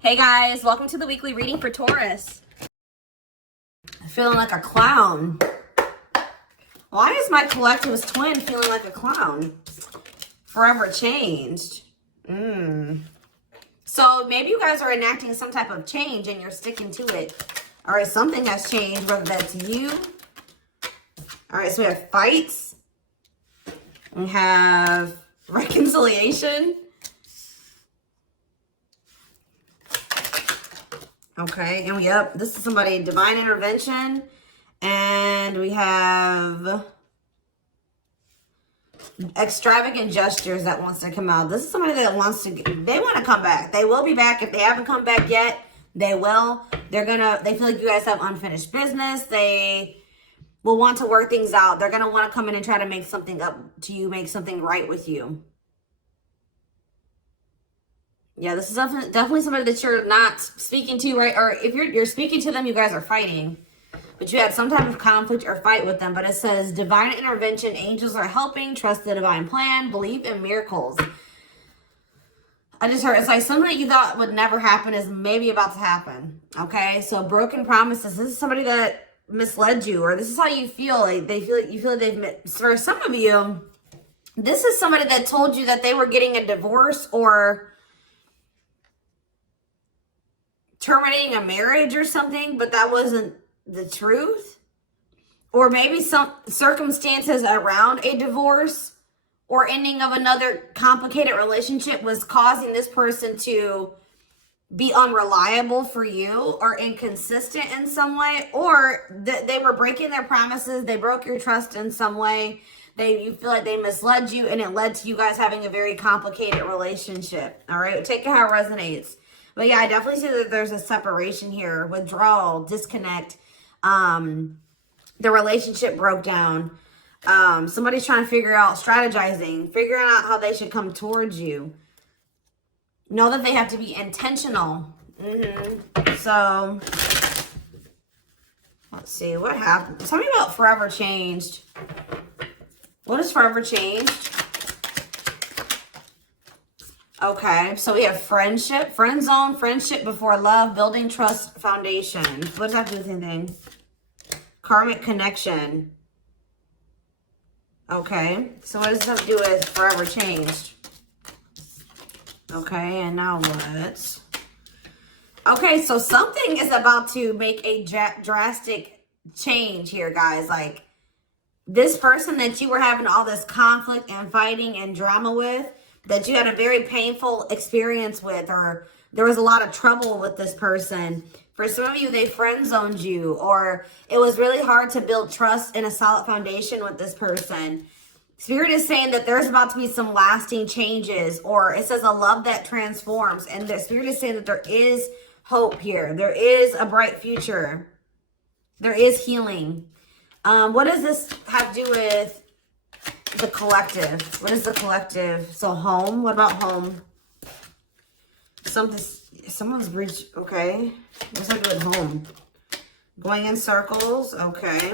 Hey guys, welcome to the weekly reading for Taurus. I'm feeling like a clown. Why is my collectivist twin feeling like a clown? Forever changed. So maybe you guys are enacting some type of change and you're sticking to it. All right, something has changed, whether that's you. All right, so we have fights. We have reconciliation. Okay, and this is somebody, divine intervention. And we have extravagant gestures that wants to come out. This is somebody that wants to, they want to come back. They will be back. If they haven't come back yet, they will. They feel like you guys have unfinished business. They will want to work things out. They're going to want to come in and try to make something up to you, make something right with you. Yeah, this is definitely somebody that you're not speaking to, right? Or if you're speaking to them, you guys are fighting. But you had some type of conflict or fight with them. But it says, divine intervention, angels are helping, trust the divine plan, believe in miracles. I just heard, it's like something that you thought would never happen is maybe about to happen. Okay, so broken promises. This is somebody that misled you, or this is how you feel. Like you feel like they've, for some of you, this is somebody that told you that they were getting a divorce or terminating a marriage or something, but that wasn't the truth. Or maybe some circumstances around a divorce or ending of another complicated relationship was causing this person to be unreliable for you or inconsistent in some way, or they were breaking their promises. They broke your trust in some way. You feel like they misled you, and it led to you guys having a very complicated relationship. All right, take it how it resonates. But yeah, I definitely see that there's a separation here, withdrawal, disconnect. The relationship broke down. Somebody's trying to figure out, strategizing, figuring out how they should come towards you. Know that they have to be intentional. So, let's see, what happened? Tell me about forever changed. What is forever changed? Okay, so we have friendship, friend zone, friendship before love, building trust foundation. What does that have to do with anything? Karmic connection. Okay, so what does this have to do with forever changed? Okay, and now what? Okay, so something is about to make a drastic change here, guys. Like, this person that you were having all this conflict and fighting and drama with, that you had a very painful experience with, or there was a lot of trouble with this person. For some of you, they friend zoned you, or it was really hard to build trust and a solid foundation with this person. Spirit is saying that there's about to be some lasting changes, or it says a love that transforms. And the Spirit is saying that there is hope here. There is a bright future. There is healing. What does this have to do with the collective? What is the collective? So home. What about home? Someone's reached. Okay. What's that do with home? Going in circles. Okay.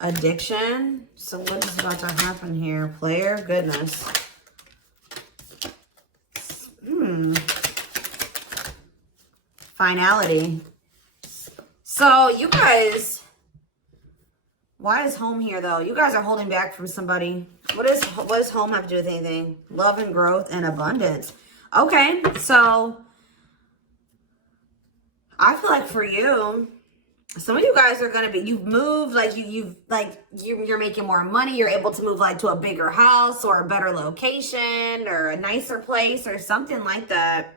Addiction. So what is about to happen here? Player. Goodness. Finality. So you guys, why is home here though? You guys are holding back from somebody. What does home have to do with anything? Love and growth and abundance. Okay, so I feel like for you, some of you guys are gonna be, you've moved, like you're making more money. You're able to move like to a bigger house or a better location or a nicer place or something like that.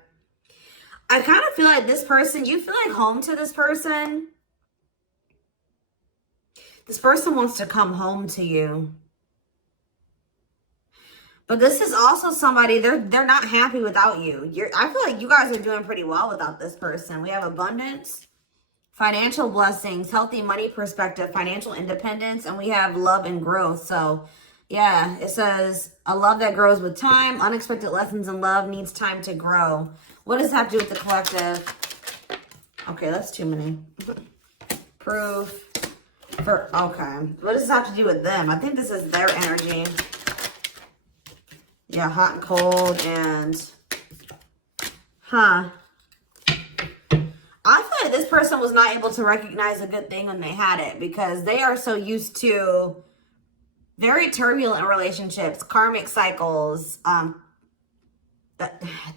I kind of feel like this person, you feel like home to this person. This person wants to come home to you. But this is also somebody, they're not happy without you. I feel like you guys are doing pretty well without this person. We have abundance, financial blessings, healthy money perspective, financial independence, and we have love and growth. So yeah, it says a love that grows with time. Unexpected lessons in love needs time to grow. What does that have to do with the collective? Okay, that's too many. Proof. Okay. What does this have to do with them? I think this is their energy. Yeah, hot and cold and Huh. I feel like this person was not able to recognize a good thing when they had it because they are so used to very turbulent relationships, karmic cycles,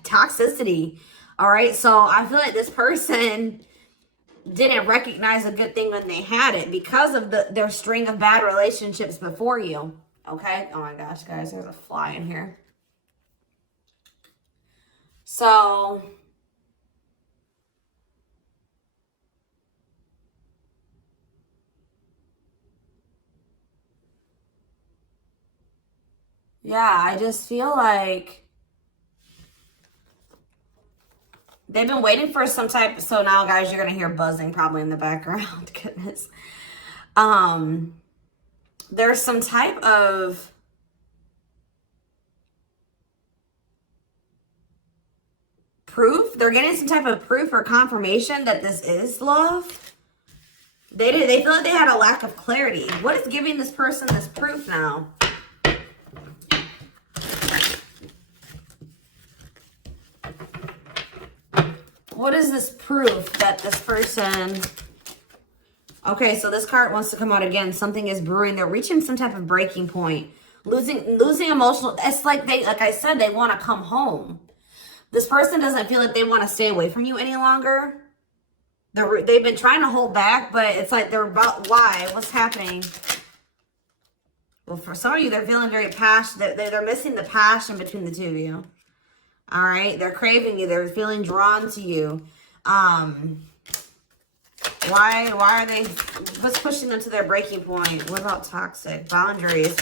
toxicity. All right. So I feel like this person didn't recognize a good thing when they had it because of their string of bad relationships before you. Okay. Oh my gosh, guys, there's a fly in here. So yeah, I just feel like they've been waiting for some type. So now, guys, you're gonna hear buzzing probably in the background. Goodness. There's some type of proof. They're getting some type of proof or confirmation that this is love. They feel like they had a lack of clarity. What is giving this person this proof now? What is this proof that this person... Okay, so this card wants to come out again. Something is brewing. They're reaching some type of breaking point. Losing emotional... It's like like I said, they want to come home. This person doesn't feel like they want to stay away from you any longer. They've been trying to hold back, but it's like they're about... Why? What's happening? Well, for some of you, they're feeling very passionate. They're missing the passion between the two of you. All right? They're craving you. They're feeling drawn to you. Why are they... What's pushing them to their breaking point? What about toxic? Boundaries.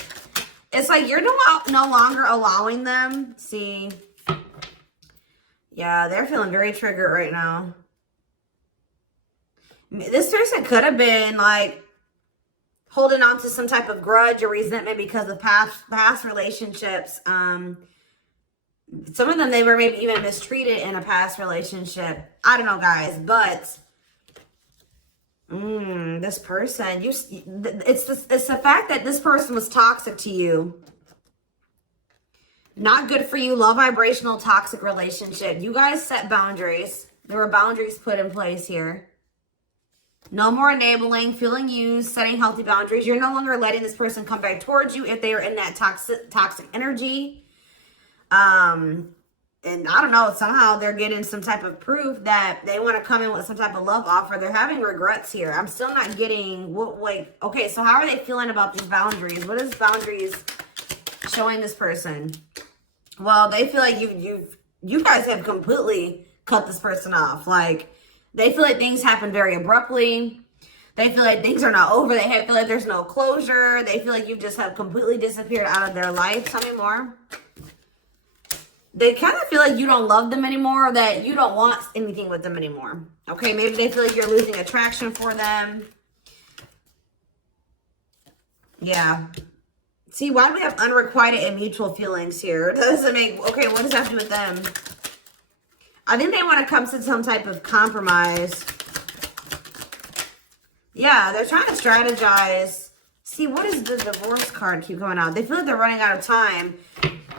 It's like you're no longer allowing them. See? Yeah, they're feeling very triggered right now. This person could have been like holding on to some type of grudge or resentment because of past relationships. Some of them, they were maybe even mistreated in a past relationship. I don't know, guys, but this person, it's the fact that this person was toxic to you. Not good for you. Low vibrational toxic relationship. You guys set boundaries. There were boundaries put in place here. No more enabling, feeling used, setting healthy boundaries. You're no longer letting this person come back towards you if they are in that toxic energy. And I don't know, somehow they're getting some type of proof that they want to come in with some type of love offer. They're having regrets here. I'm still not getting what, like, okay, so how are they feeling about these boundaries? What is boundaries showing this person? Well, they feel like you guys have completely cut this person off. Like, they feel like things happen very abruptly. They feel like things are not over. They feel like there's no closure. They feel like you just have completely disappeared out of their life. Tell me more. They kind of feel like you don't love them anymore, or that you don't want anything with them anymore. Okay, maybe they feel like you're losing attraction for them. Yeah. See, why do we have unrequited and mutual feelings here? That doesn't make... Okay, what does that have to do with them? I think they want to come to some type of compromise. Yeah, they're trying to strategize. See, what does the divorce card keep coming out? They feel like they're running out of time.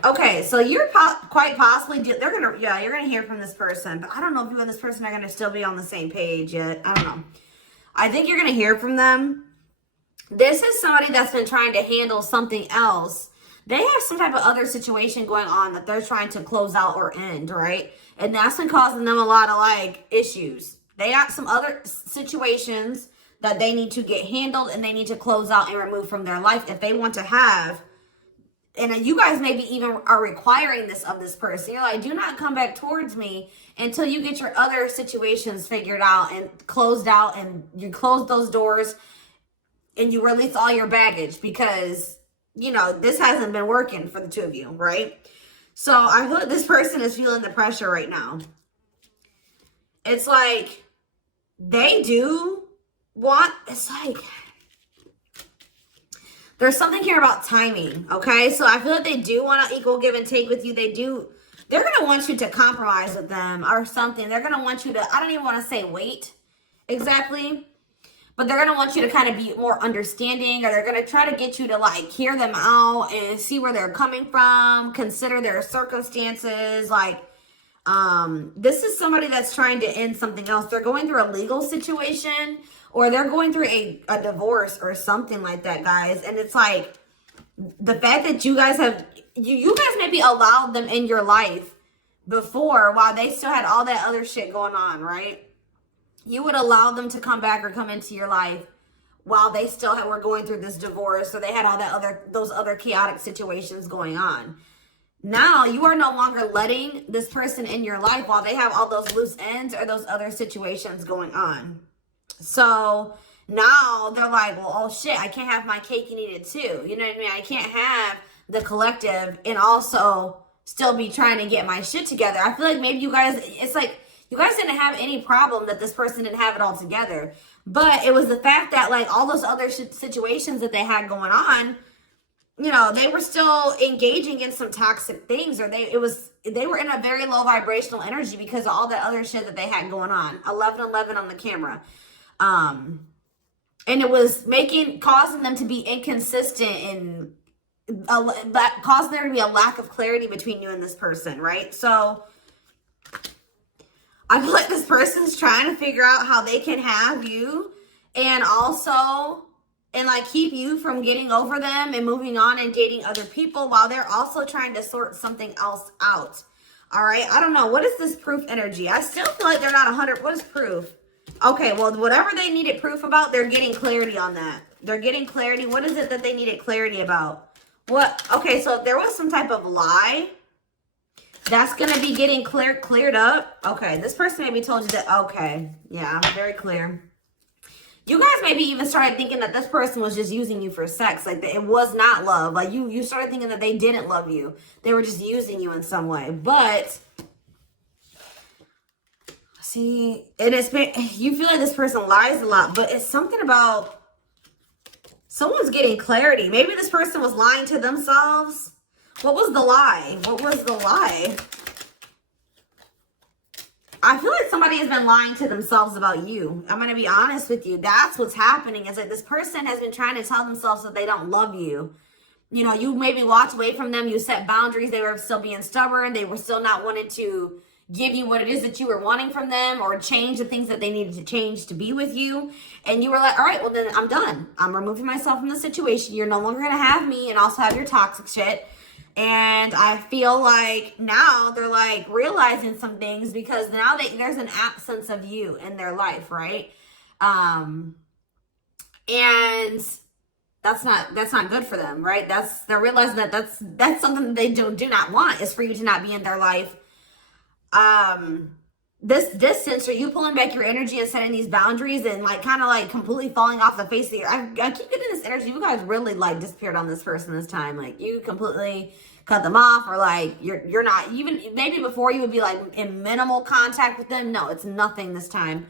Okay, so you're quite possibly... you're going to hear from this person. But I don't know if you and this person are going to still be on the same page yet. I don't know. I think you're going to hear from them. This is somebody that's been trying to handle something else. They have some type of other situation going on that they're trying to close out or end, right? And that's been causing them a lot of, like, issues. They got some other situations that they need to get handled and they need to close out and remove from their life if they want to have. And you guys maybe even are requiring this of this person. You're like, do not come back towards me until you get your other situations figured out and closed out, and you close those doors and you release all your baggage, because, you know, this hasn't been working for the two of you, right? So I feel like this person is feeling the pressure right now. It's like they do want, it's like, there's something here about timing, okay? So I feel like they do want an equal give and take with you. They're going to want you to compromise with them or something. They're going to want you to, I don't even want to say wait exactly, but they're going to want you to kind of be more understanding, or they're going to try to get you to, like, hear them out and see where they're coming from, consider their circumstances. Like, This is somebody that's trying to end something else. They're going through a legal situation, or they're going through a divorce or something like that, guys. And it's like, the fact that you guys have, you guys maybe allowed them in your life before while they still had all that other shit going on, right? You would allow them to come back or come into your life while they still were going through this divorce, or they had all that those other chaotic situations going on. Now you are no longer letting this person in your life while they have all those loose ends or those other situations going on. So now they're like, well, oh shit, I can't have my cake and eat it too. You know what I mean? I can't have the collective and also still be trying to get my shit together. I feel like maybe you guys, it's like, you guys didn't have any problem that this person didn't have it all together. But it was the fact that, like, all those other situations that they had going on, you know, they were still engaging in some toxic things, or they were in a very low vibrational energy because of all that other shit that they had going on. 1111 on the camera. And it was causing them to be inconsistent and causing there to be a lack of clarity between you and this person, right? So I feel like this person's trying to figure out how they can have you and also, and like keep you from getting over them and moving on and dating other people while they're also trying to sort something else out. All right. I don't know. What is this proof energy? I still feel like they're not 100. What is proof? Okay. Well, whatever they needed proof about, they're getting clarity on that. They're getting clarity. What is it that they needed clarity about? What? Okay. So if there was some type of lie, that's going to be getting cleared up. Okay. This person maybe told you that. Okay. Yeah. Very clear. You guys maybe even started thinking that this person was just using you for sex. Like, it was not love. Like, you started thinking that they didn't love you. They were just using you in some way. But, see, you feel like this person lies a lot. But it's something about someone's getting clarity. Maybe this person was lying to themselves. What was the lie? What was the lie? I feel like somebody has been lying to themselves about you. I'm going to be honest with you. That's what's happening. Is that this person has been trying to tell themselves that they don't love you. You know, you maybe walked away from them. You set boundaries. They were still being stubborn. They were still not wanting to give you what it is that you were wanting from them, or change the things that they needed to change to be with you. And you were like, all right, well then I'm done. I'm removing myself from the situation. You're no longer going to have me and also have your toxic shit. And I feel like now they're like realizing some things because now there's an absence of you in their life, right? And that's not good for them, right? They're realizing that that's something that they do not want, is for you to not be in their life. This distance, or you pulling back your energy and setting these boundaries and like kind of like completely falling off the face of the earth. I keep getting this energy. You guys really like disappeared on this person this time. Like, you completely cut them off, or like you're not even, maybe before you would be like in minimal contact with them. No, it's nothing this time.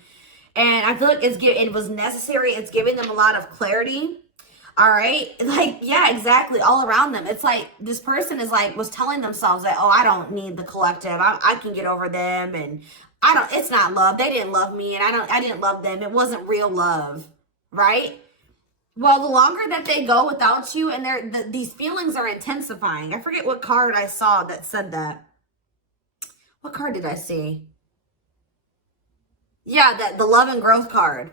And I feel like it was necessary. It's giving them a lot of clarity. All right. Like, yeah, exactly. All around them. It's like this person was telling themselves that, oh, I don't need the collective. I can get over them. And it's not love. They didn't love me, and I didn't love them. It wasn't real love. Right. Well, the longer that they go without you, and these feelings are intensifying. I forget what card I saw that said that. What card did I see? Yeah, the love and growth card.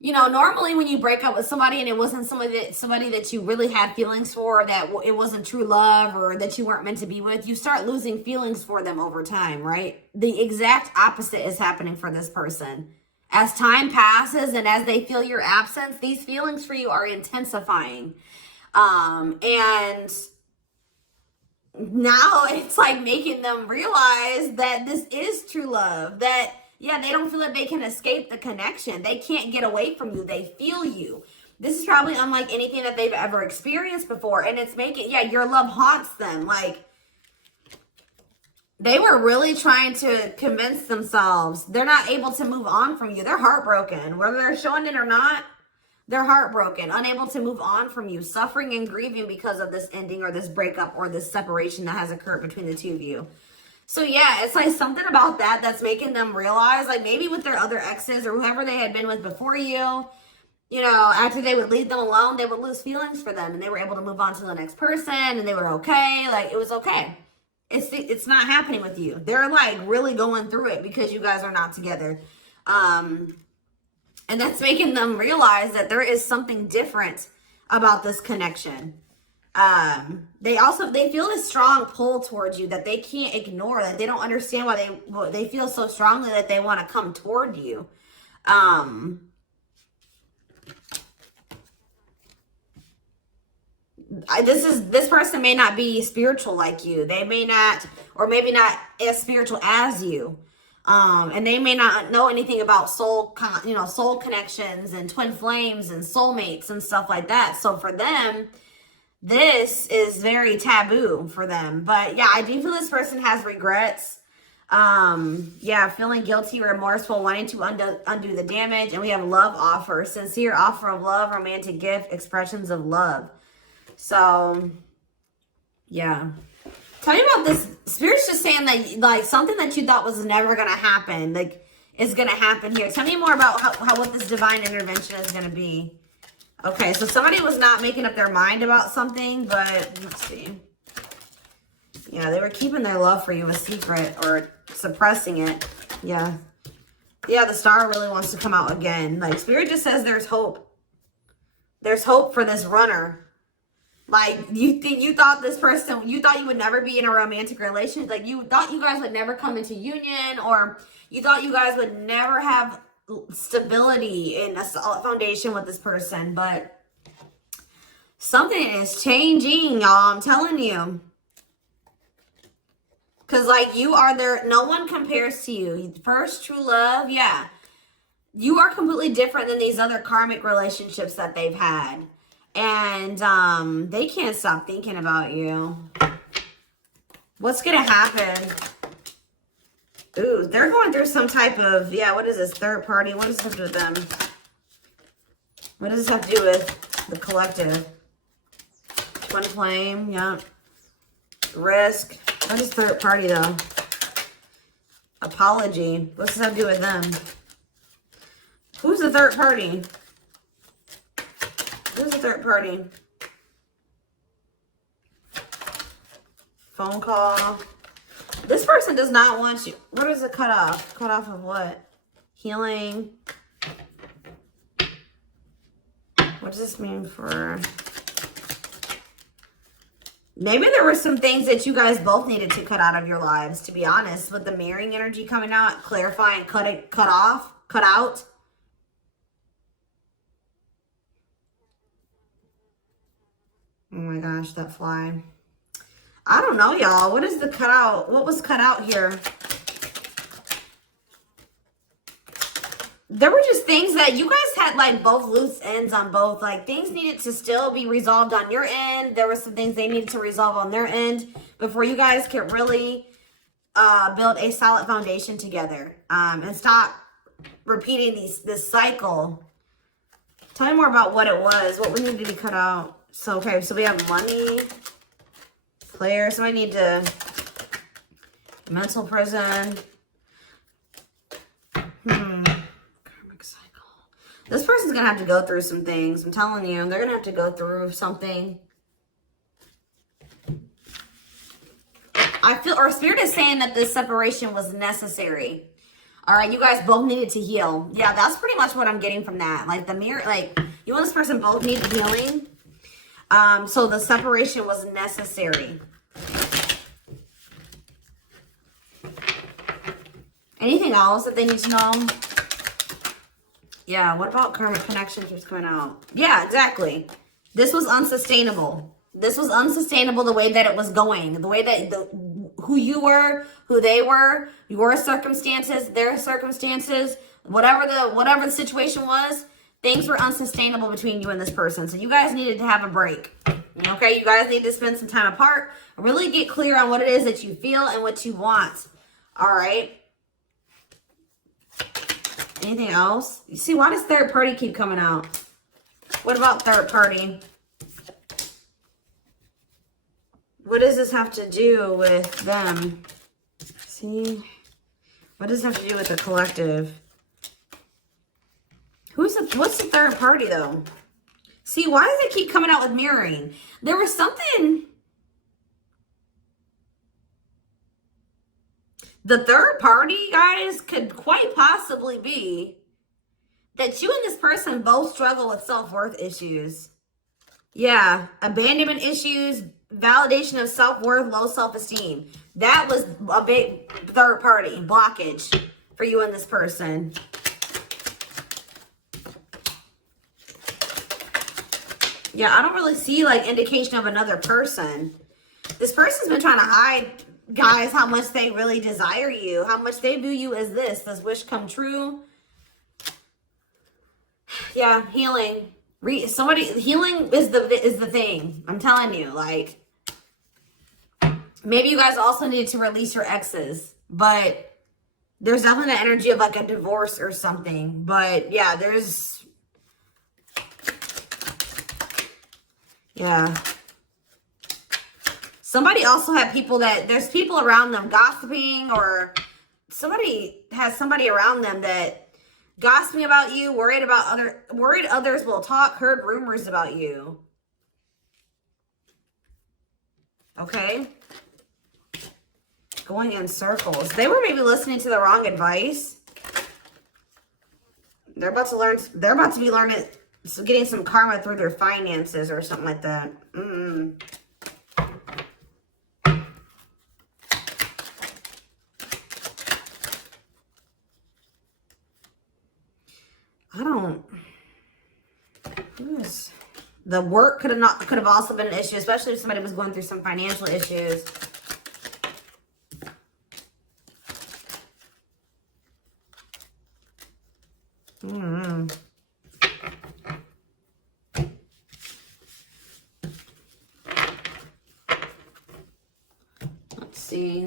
You know, normally when you break up with somebody and it wasn't somebody that you really had feelings for, or that it wasn't true love, or that you weren't meant to be with, you start losing feelings for them over time, right? The exact opposite is happening for this person. As time passes and as they feel your absence, these feelings for you are intensifying. And now it's like making them realize that this is true love. That, yeah, they don't feel like they can escape the connection. They can't get away from you. They feel you. This is probably unlike anything that they've ever experienced before. And it's making, yeah, your love haunts them. Like, they were really trying to convince themselves they're not able to move on from you. They're heartbroken. Whether they're showing it or not, they're heartbroken, unable to move on from you, suffering and grieving because of this ending or this breakup or this separation that has occurred between the two of you. So yeah, it's like something about that's making them realize, like maybe with their other exes or whoever they had been with before you, you know, after they would leave them alone, they would lose feelings for them, and they were able to move on to the next person, and they were okay. Like, it was okay. It's not happening with you. They're like really going through it because you guys are not together. And that's making them realize that there is something different about this connection. They feel this strong pull towards you that they can't ignore, that they don't understand why they feel so strongly that they want to come toward you. This person may not be spiritual like you. They may not, or maybe not as spiritual as you. And they may not know anything about soul connections and twin flames and soulmates and stuff like that. So for them, this is very taboo for them. But yeah, I do feel this person has regrets. Yeah, feeling guilty, remorseful, wanting to undo the damage. And we have love offer, sincere offer of love, romantic gift, expressions of love. So, yeah. Tell me about this. Spirit's just saying that, like, something that you thought was never going to happen, like, is going to happen here. Tell me more about what this divine intervention is going to be. Okay, so somebody was not making up their mind about something, but let's see. Yeah, they were keeping their love for you a secret or suppressing it. Yeah. Yeah, the star really wants to come out again. Like, Spirit just says there's hope. There's hope for this runner. Like, you thought this person, you thought you would never be in a romantic relationship. Like, you thought you guys would never come into union, or you thought you guys would never have stability in a solid foundation with this person. But something is changing, y'all. I'm telling you. Because, like, you are there. No one compares to you. First true love, yeah. You are completely different than these other karmic relationships that they've had. And they can't stop thinking about you. What's going to happen? Ooh, they're going through some type of, yeah, what is this? Third party? What does this have to do with them? What does this have to do with the collective? Twin flame, yeah. Risk. What is third party, though? Apology. What's this have to do with them? Who's the third party? Who's the third party? Phone call. This person does not want you. What is it cut off? Cut off of what? Healing. What does this mean for... Maybe there were some things that you guys both needed to cut out of your lives, to be honest. With the mirroring energy coming out, clarifying, cut out. Oh my gosh, that fly. I don't know, y'all. What is the cutout? What was cut out here? There were just things that you guys had, like, both loose ends on both. Like, things needed to still be resolved on your end. There were some things they needed to resolve on their end before you guys could really build a solid foundation together. And stop repeating this cycle. Tell me more about what it was. What we need to be cut out. So, okay, so we have money, player. So I need to, mental prison. Karmic cycle. This person's going to have to go through some things. I'm telling you, they're going to have to go through something. I feel, or Spirit is saying that this separation was necessary. All right, you guys both needed to heal. Yeah, that's pretty much what I'm getting from that. Like, the mirror, like, you and this person both need healing. So the separation was necessary. Anything else that they need to know? Yeah, what about karmic connections was coming out? Yeah, exactly. This was unsustainable. This was unsustainable the way that it was going. The way that who you were, who they were, your circumstances, their circumstances, whatever the situation was, things were unsustainable between you and this person. So you guys needed to have a break. Okay, you guys need to spend some time apart. Really get clear on what it is that you feel and what you want. All right. Anything else? You see, why does third party keep coming out? What about third party? What does this have to do with them? See? What does this have to do with the collective? What's the third party, though? See, why does it keep coming out with mirroring? There was something... The third party, guys, could quite possibly be that you and this person both struggle with self-worth issues. Yeah, abandonment issues, validation of self-worth, low self-esteem. That was a big third party blockage for you and this person. Yeah, I don't really see like indication of another person. This person's been trying to hide, guys, how much they really desire you, how much they view you as this wish come true. Yeah, healing. Healing is the thing. I'm telling you, like, maybe you guys also need to release your exes, but there's definitely the energy of like a divorce or something. But yeah, yeah. Somebody also had people there's people around them gossiping, or somebody has somebody around them that gossiping about you, worried others will talk, heard rumors about you. Okay. Going in circles. They were maybe listening to the wrong advice. They're about to be learning, getting some karma through their finances or something like that. The work could have also been an issue, especially if somebody was going through some financial issues.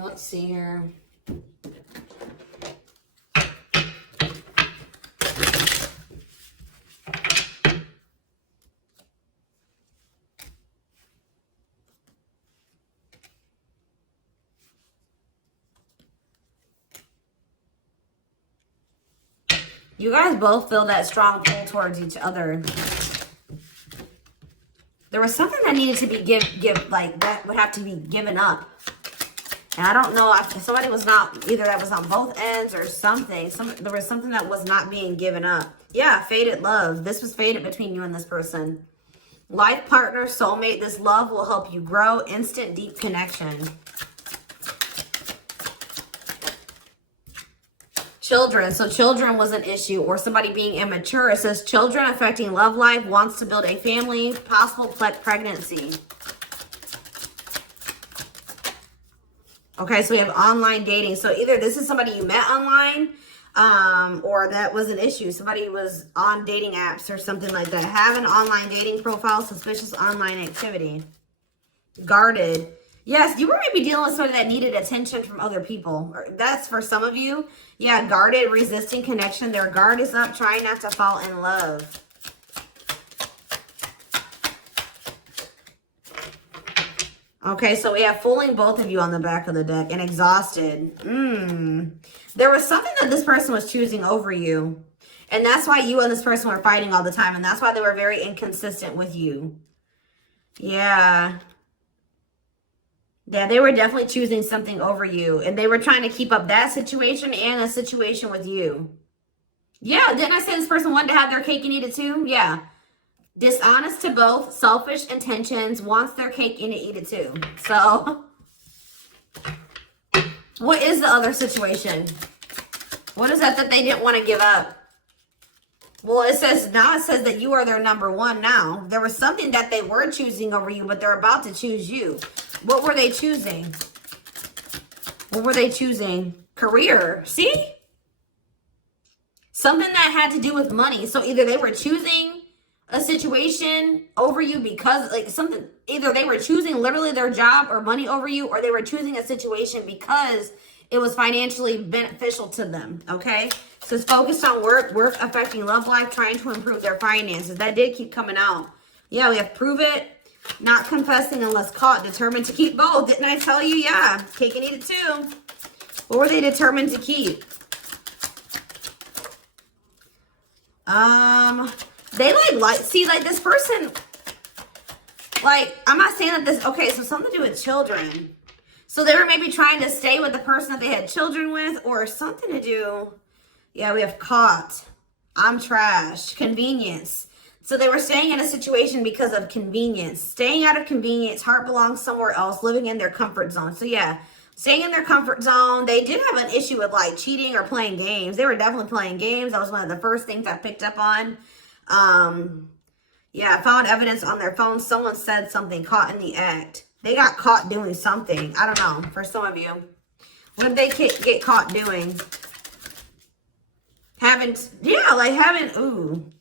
Let's see here. You guys both feel that strong pull towards each other. There was something that needed to be that would have to be given up. And I don't know if somebody was not, either that was on both ends or something. There was something that was not being given up. Yeah, fated love. This was fated between you and this person. Life partner, soulmate. This love will help you grow. Instant, deep connection. Children. So children was an issue, or somebody being immature. It says children affecting love life, wants to build a family, possible pregnancy. Okay, so we have online dating. So either this is somebody you met online, or that was an issue. Somebody was on dating apps or something like that. Have an online dating profile, suspicious online activity. Guarded. Yes, you were maybe dealing with somebody that needed attention from other people. That's for some of you. Yeah, guarded, resisting connection. Their guard is up, trying not to fall in love. Okay, so we have fooling both of you on the back of the deck and exhausted. There was something that this person was choosing over you. And that's why you and this person were fighting all the time. And that's why they were very inconsistent with you. Yeah. Yeah, they were definitely choosing something over you. And they were trying to keep up that situation and a situation with you. Yeah, didn't I say this person wanted to have their cake and eat it too? Yeah. Dishonest to both, selfish intentions, wants their cake and to eat it too. So, what is the other situation? What is that they didn't want to give up? Well, it says that you are their number one now. There was something that they were choosing over you, but they're about to choose you. What were they choosing? What were they choosing? Career. See? Something that had to do with money. So either they were choosing a situation over you because either they were choosing literally their job or money over you, or they were choosing a situation because it was financially beneficial to them. Okay, so it's focused on work affecting love life, trying to improve their finances. That did keep coming out. Yeah, we have prove it, not confessing unless caught, determined to keep both. Didn't I tell you? Yeah, cake and eat it too. What were they determined to keep? They like this person, I'm not saying that this, okay, so something to do with children. So they were maybe trying to stay with the person that they had children with, or something to do. Yeah, we have caught. I'm trash. Convenience. So they were staying in a situation because of convenience. Staying out of convenience. Heart belongs somewhere else. Living in their comfort zone. So yeah, staying in their comfort zone. They did have an issue with like cheating or playing games. They were definitely playing games. That was one of the first things I picked up on. Yeah, I found evidence on their phone. Someone said something, caught in the act. They got caught doing something. I don't know. For some of you. What did they get caught doing? Ooh.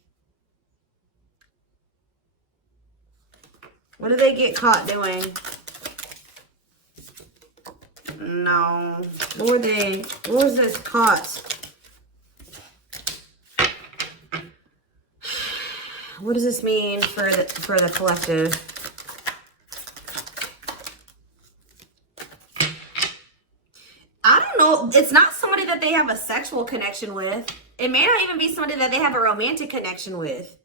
What did they get caught doing? No. What was this caught? What does this mean for the collective? I don't know. It's not somebody that they have a sexual connection with. It may not even be somebody that they have a romantic connection with.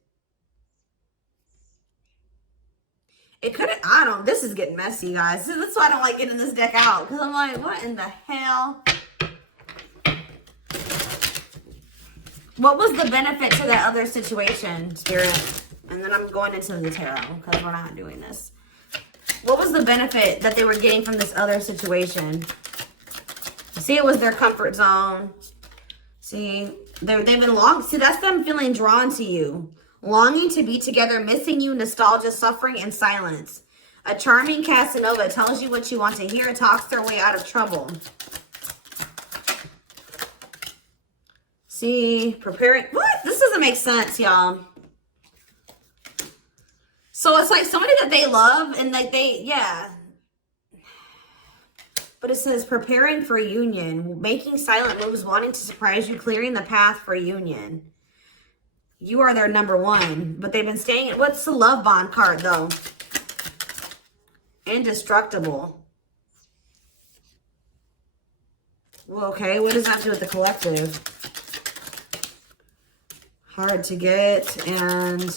It could have, this is getting messy, guys. That's why I don't like getting this deck out. Because I'm like, what in the hell? What was the benefit to that other situation, Spirit? And then I'm going into the tarot because we're not doing this. What was the benefit that they were getting from this other situation? See, it was their comfort zone. See, they've been see, that's them feeling drawn to you. Longing to be together, missing you, nostalgia, suffering, and silence. A charming Casanova tells you what you want to hear, talks their way out of trouble. See, preparing. What? This doesn't make sense, y'all. So it's like somebody that they love and like yeah. But it says preparing for union, making silent moves, wanting to surprise you, clearing the path for union. You are their number one, but they've been staying. What's the love bond card though? Indestructible. Well, okay, what does that have to do with the collective? Hard to get and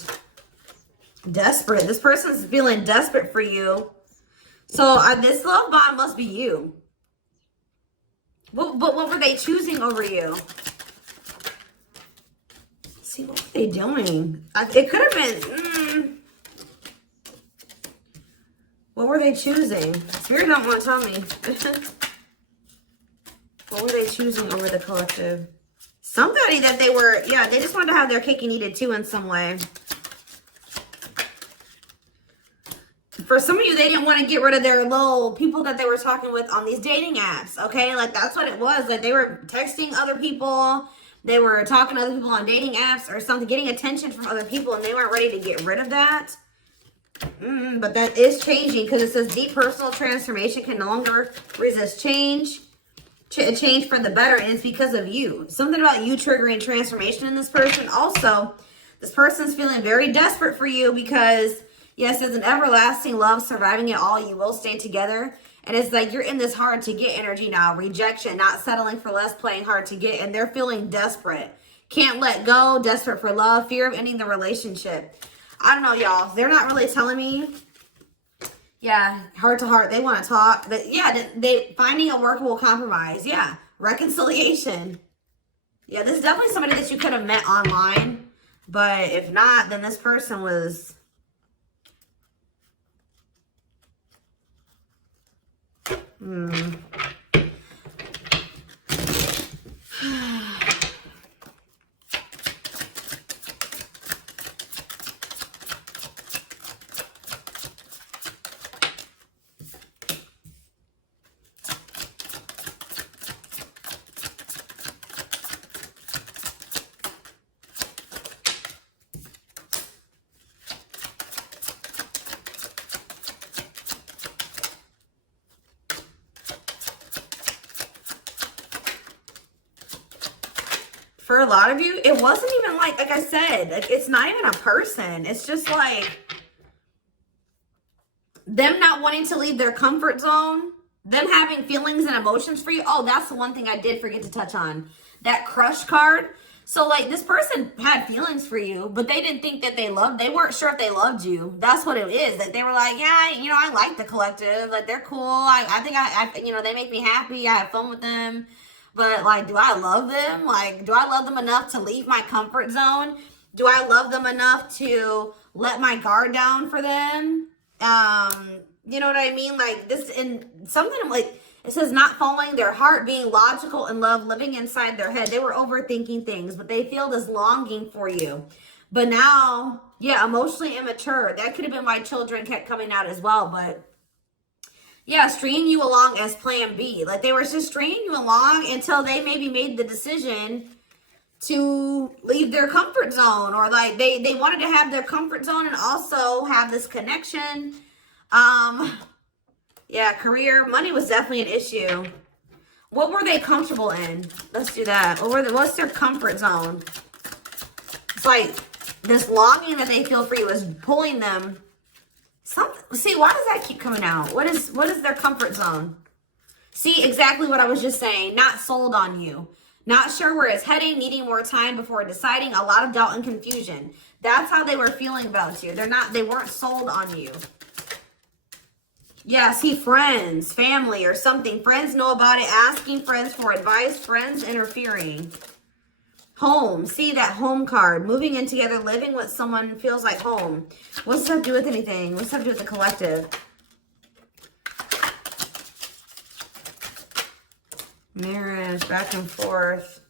desperate. This person's feeling desperate for you. So this love bond must be you. But what were they choosing over you? Let's see, what were they doing? It could have been... What were they choosing? Spirit don't want to tell me. What were they choosing over the collective? Somebody that they were... Yeah, they just wanted to have their cake and eat it too in some way. For some of you, they didn't want to get rid of their little people that they were talking with on these dating apps, okay? Like, that's what it was. Like, they were texting other people. They were talking to other people on dating apps or something, getting attention from other people, and they weren't ready to get rid of that. But that is changing because it says deep personal transformation can no longer resist change. Change for the better, and it's because of you. Something about you triggering transformation in this person. Also, this person's feeling very desperate for you because... Yes, it's an everlasting love, surviving it all. You will stay together. And it's like you're in this hard to get energy now. Rejection, not settling for less, playing hard to get. And they're feeling desperate. Can't let go, desperate for love, fear of ending the relationship. I don't know, y'all. They're not really telling me. Yeah, heart to heart. They want to talk. But yeah, they finding a workable compromise. Yeah, reconciliation. Yeah, this is definitely somebody that you could have met online. But if not, then this person was... For a lot of you, it wasn't even like I said, it's not even a person. It's just like them not wanting to leave their comfort zone, them having feelings and emotions for you. Oh, that's the one thing I did forget to touch on. That crush card. So, like, this person had feelings for you, but they didn't think that they weren't sure if they loved you. That's what it is. Like, they were like, yeah, you know, I like the collective. Like, they're cool. I think you know, they make me happy. I have fun with them. But, like, do I love them? Like, do I love them enough to leave my comfort zone? Do I love them enough to let my guard down for them? You know what I mean? Like, this, and something like, it says not following their heart, being logical in love, living inside their head. They were overthinking things, but they feel this longing for you. But now, yeah, emotionally immature. That could have been why children kept coming out as well. But yeah, stringing you along as plan B. Like, they were just stringing you along until they maybe made the decision to leave their comfort zone, or like they wanted to have their comfort zone and also have this connection. Yeah, career, money was definitely an issue. What were they comfortable in? Let's do that. What's their comfort zone? It's like this longing that they feel for you is pulling them. See, why does that keep coming out? What is their comfort zone? See, exactly what I was just saying. Not sold on you. Not sure where it's heading, needing more time before deciding, a lot of doubt and confusion. That's how they were feeling about you. They weren't sold on you. Yeah, see, friends, family, or something. Friends know about it, asking friends for advice, friends interfering. Home, see that home card. Moving in together, living with someone feels like home. What's this have to do with anything? What's this have to do with the collective? Marriage, back and forth.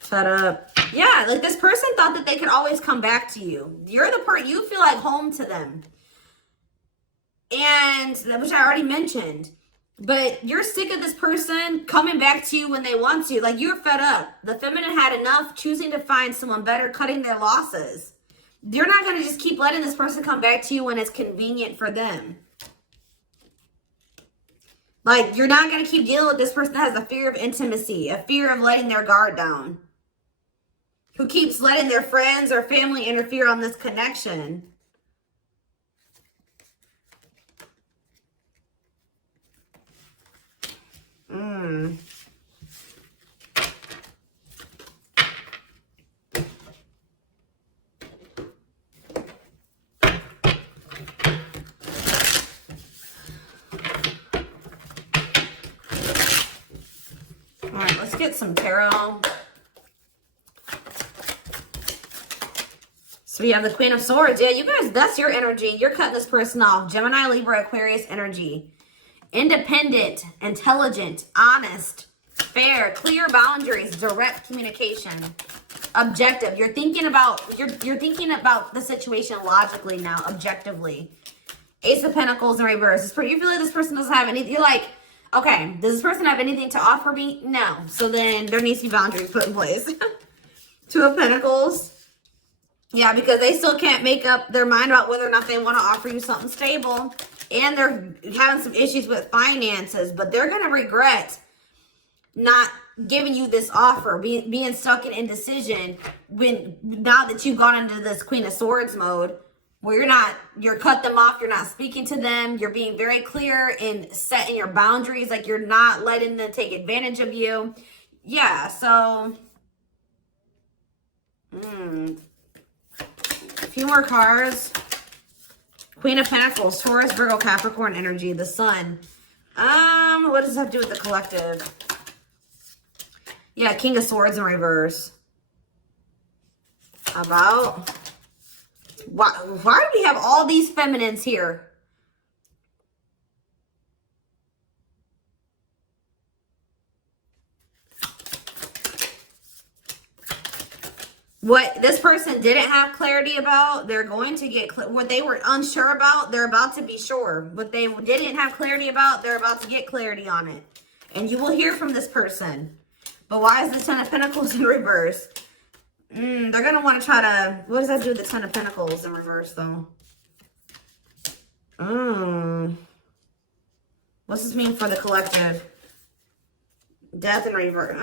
Fed up. Yeah, like this person thought that they could always come back to you. You're the part, you feel like home to them. And, which I already mentioned. But you're sick of this person coming back to you when they want to. Like, you're fed up. The feminine had enough, choosing to find someone better, cutting their losses. You're not going to just keep letting this person come back to you when it's convenient for them. Like, you're not going to keep dealing with this person that has a fear of intimacy, a fear of letting their guard down, who keeps letting their friends or family interfere on this connection. All right, let's get some tarot. So we have the Queen of Swords. Yeah, you guys, that's your energy. You're cutting this person off. Gemini, Libra, Aquarius energy. Independent, intelligent, honest, fair, clear boundaries, direct communication, objective. You're thinking about the situation logically now, objectively. Ace of Pentacles in reverse. You feel like this person doesn't have anything. You're like, okay, does this person have anything to offer me? No. So then there needs to be boundaries put in place. Two of Pentacles. Yeah, because they still can't make up their mind about whether or not they want to offer you something stable. And they're having some issues with finances. But they're going to regret not giving you this offer, being stuck in indecision now that you've gone into this Queen of Swords mode, where you're cut them off, you're not speaking to them, you're being very clear in setting your boundaries, like you're not letting them take advantage of you. Yeah, so a few more cards. Queen of Pentacles, Taurus, Virgo, Capricorn energy, the Sun. What does this have to do with the collective? Yeah, King of Swords in reverse. How about, why do we have all these feminines here? What this person didn't have clarity about, they're going to get what they were unsure about, they're about to be sure. What they didn't have clarity about, they're about to get clarity on it. And you will hear from this person. But why is the Ten of Pentacles in reverse? They're going to want to try to... What does that do with the Ten of Pentacles in reverse, though? What's this mean for the collective? Death in reverse.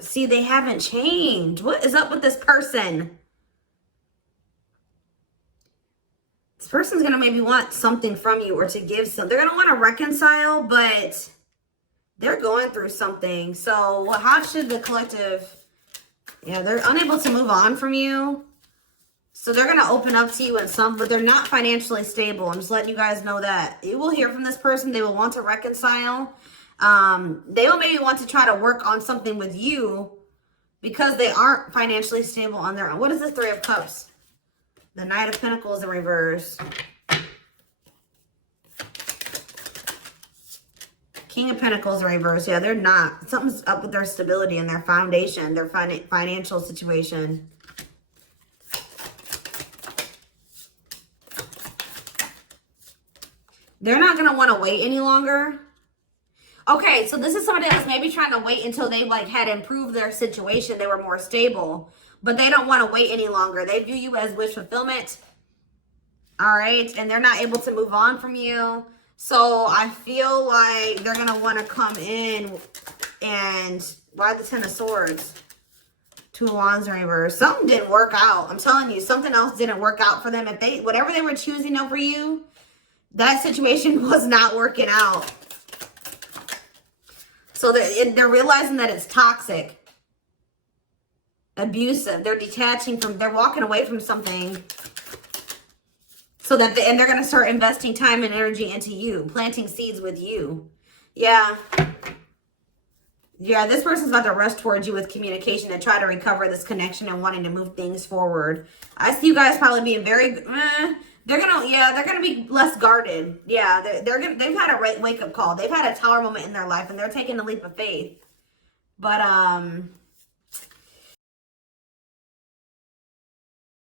See, they haven't changed. What is up with this person? This person's going to maybe want something from you or to give some. They're going to want to reconcile, but they're going through something. So how should the collective... Yeah, they're unable to move on from you. So they're going to open up to you in some, but they're not financially stable. I'm just letting you guys know that. You will hear from this person. They will want to reconcile. They will maybe want to try to work on something with you because they aren't financially stable on their own. What is the Three of Cups? The Knight of Pentacles in reverse. King of Pentacles in reverse. Yeah, they're not. Something's up with their stability and their foundation, their financial situation. They're not going to want to wait any longer. Okay, so this is somebody that was maybe trying to wait until they like had improved their situation. They were more stable, but they don't want to wait any longer. They view you as wish fulfillment. All right, and they're not able to move on from you. So I feel like they're going to want to come in and... Why the Ten of Swords? Two of Wands in reverse. Something didn't work out. I'm telling you, something else didn't work out for them. If they, whatever they were choosing over you, that situation was not working out. So they're realizing that it's toxic, abusive. They're detaching from, they're walking away from something. So that, and they're going to start investing time and energy into you, planting seeds with you. Yeah. Yeah, this person's about to rush towards you with communication and try to recover this connection and wanting to move things forward. I see you guys probably being very, they're gonna be less guarded. Yeah, they've had a wake-up call. They've had a tower moment in their life and they're taking a leap of faith. But